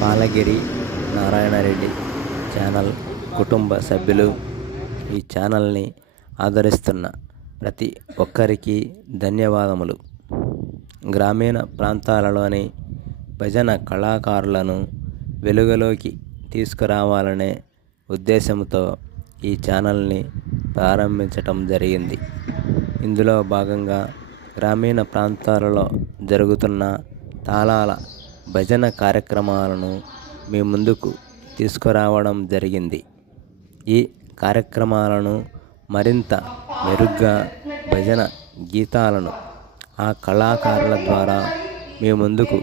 Palagiri Narayana Reddy channel కుటుంబ సభ్యులు ఈ ఛానల్ని ఆదరిస్తున్న ప్రతి ఒక్కరికి ధన్యవాదములు. గ్రామీణ ప్రాంతాలలోని భజన కళాకారులను వెలుగులోకి తీసుకురావాలనే ఉద్దేశంతో ఈ ఛానల్ని ప్రారంభించటం జరిగింది. ఇందులో భాగంగా గ్రామీణ ప్రాంతాలలో జరుగుతున్న తాళాల భజన కార్యక్రమాలను మీ ముందుకు తీసుకురావడం జరిగింది. ఈ కార్యక్రమాలను మరింత మెరుగ్గా భజన గీతాలను ఆ కళాకారుల ద్వారా మీ ముందుకు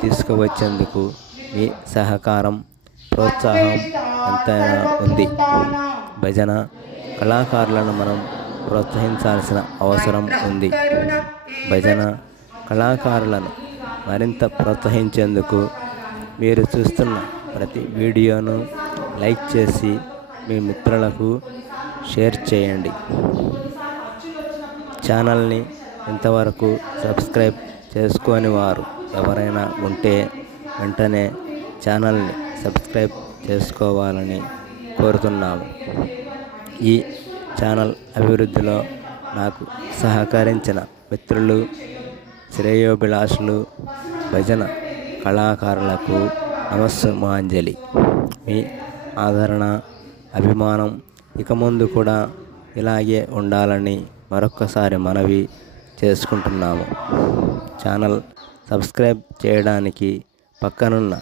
తీసుకువచ్చేందుకు మీ సహకారం, ప్రోత్సాహం ఎంతైనా ఉంది. భజన కళాకారులను మనం ప్రోత్సహించాల్సిన అవసరం ఉంది. భజన కళాకారులను మరింత ప్రోత్సహించేందుకు మీరు చూస్తున్న ప్రతి వీడియోను లైక్ చేసి మీ మిత్రులకు షేర్ చేయండి. ఛానల్ని ఇంతవరకు సబ్స్క్రైబ్ చేసుకోని వారు ఎవరైనా ఉంటే వెంటనే ఛానల్ని సబ్స్క్రైబ్ చేసుకోవాలని కోరుతున్నాము. ఈ ఛానల్ అభివృద్ధిలో నాకు సహకరించిన మిత్రులు, శ్రేయోభిలాషులు, భజన కళాకారులకు నమస్సుమాంజలి. మీ ఆదరణ, అభిమానం ఇక ముందు కూడా ఇలాగే ఉండాలని మరొక్కసారి మనవి చేసుకుంటున్నాము. ఛానల్ సబ్స్క్రైబ్ చేయడానికి పక్కనున్న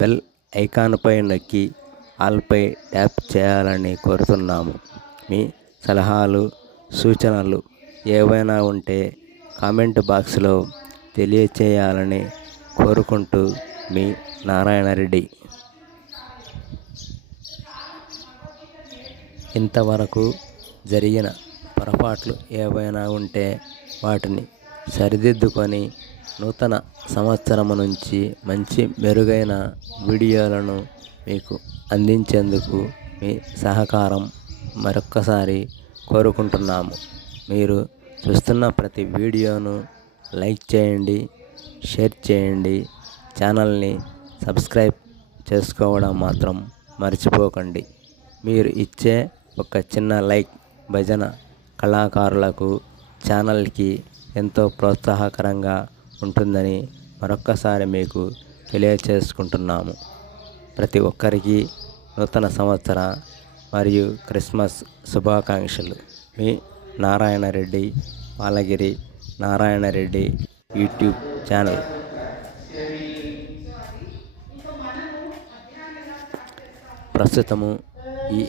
బెల్ ఐకాన్పై నొక్కి ఆల్పై ట్యాప్ చేయాలని కోరుతున్నాము. మీ సలహాలు, సూచనలు ఏవైనా ఉంటే కామెంట్ బాక్స్లో తెలియచేయాలని కోరుకుంటూ మీ నారాయణరెడ్డి. ఇంతవరకు జరిగిన పొరపాట్లు ఏవైనా ఉంటే వాటిని సరిదిద్దుకొని నూతన సంవత్సరము నుంచి మంచి మెరుగైన వీడియోలను మీకు అందించేందుకు మీ సహకారం మరొక్కసారి కోరుకుంటున్నాము. మీరు చూస్తున్న ప్రతి వీడియోను లైక్ చేయండి, షేర్ చేయండి. ఛానల్ని సబ్స్క్రైబ్ చేసుకోవడం మాత్రం మర్చిపోకండి. మీరు ఇచ్చే ఒక చిన్న లైక్ భజన కళాకారులకు, ఛానల్కి ఎంతో ప్రోత్సాహకరంగా ఉంటుందని మరొక్కసారి మీకు తెలియచేసుకుంటున్నాము. ప్రతి ఒక్కరికి నూతన సంవత్సర మరియు క్రిస్మస్ శుభాకాంక్షలు. మీ నారాయణరెడ్డి, పాలగిరి నారాయణరెడ్డి యూట్యూబ్ ఛానల్. ప్రస్తుతము ఈ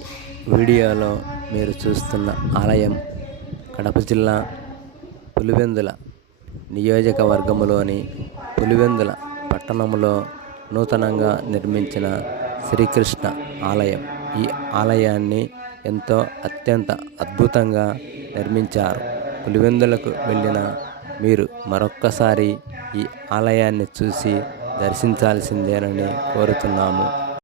వీడియోలో మీరు చూస్తున్న ఆలయం కడప జిల్లా పులివెందుల నియోజకవర్గములోని పులివెందుల పట్టణంలో నూతనంగా నిర్మించిన శ్రీకృష్ణ ఆలయం. ఈ ఆలయాన్ని ఎంతో అత్యంత అద్భుతంగా నిర్మించారు. పులివెందులకు వెళ్ళిన మీరు మరొక్కసారి ఈ ఆలయాన్ని చూసి దర్శించాల్సిందేనని కోరుతున్నాము.